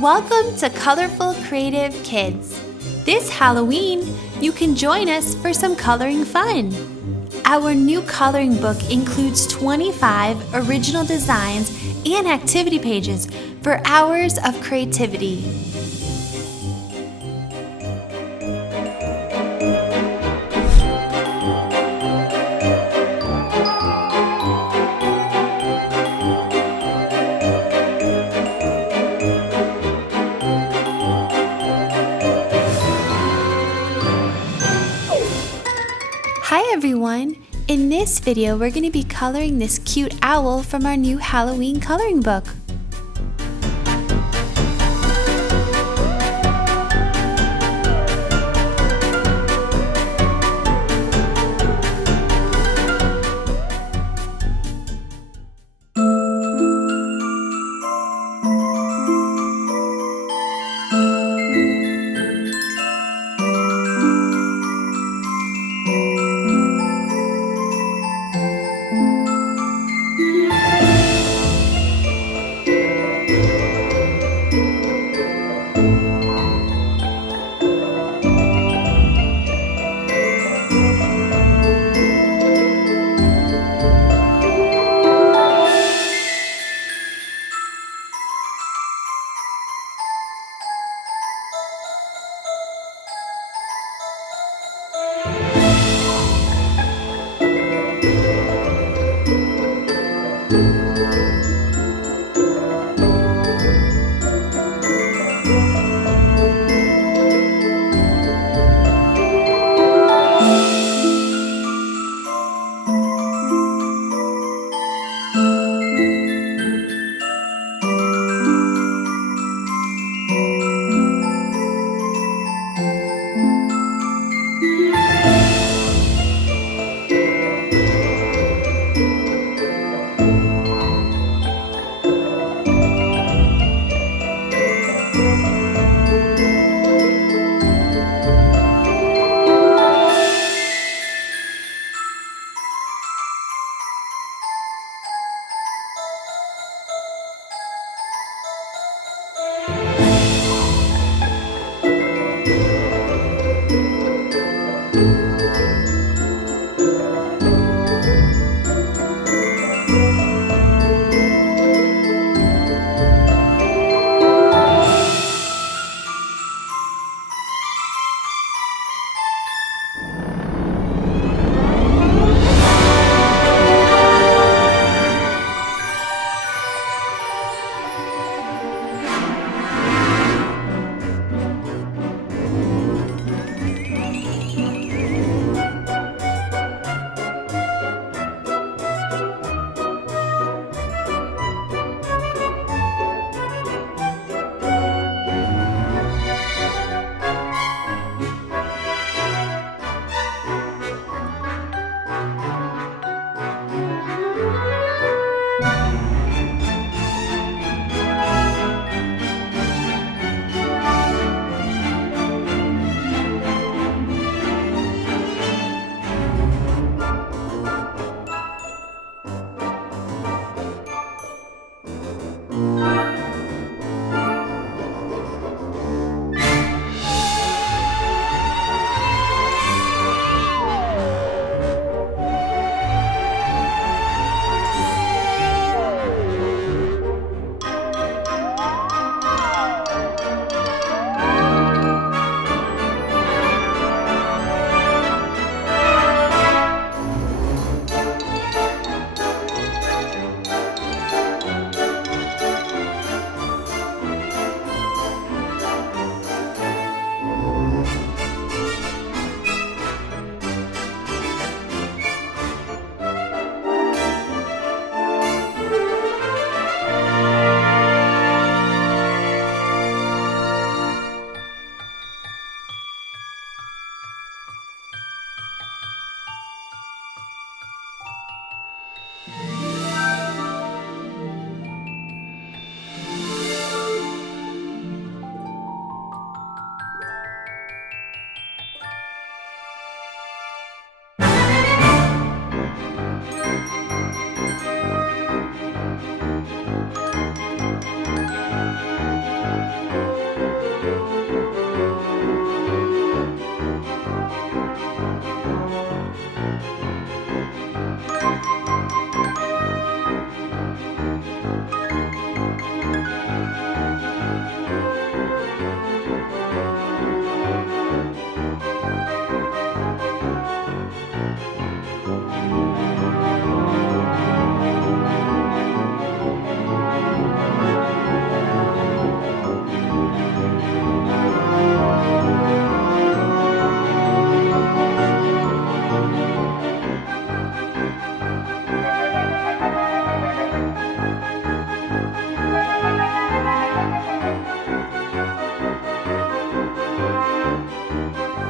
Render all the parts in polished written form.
Welcome to Colorful Creative Kids. This Halloween, you can join us for some coloring fun. Our new coloring book includes 25 original designs and activity pages for hours of creativity. Hi everyone! In this video, we're going to be coloring this cute owl from our new Halloween coloring book.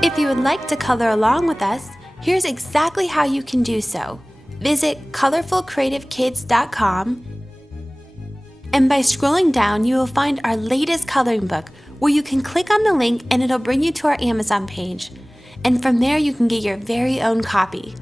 If you would like to color along with us, here's exactly how you can do so. Visit colorfulcreativekids.com, and by scrolling down, you will find our latest coloring book where you can click on the link and it'll bring you to our Amazon page. And from there, you can get your very own copy.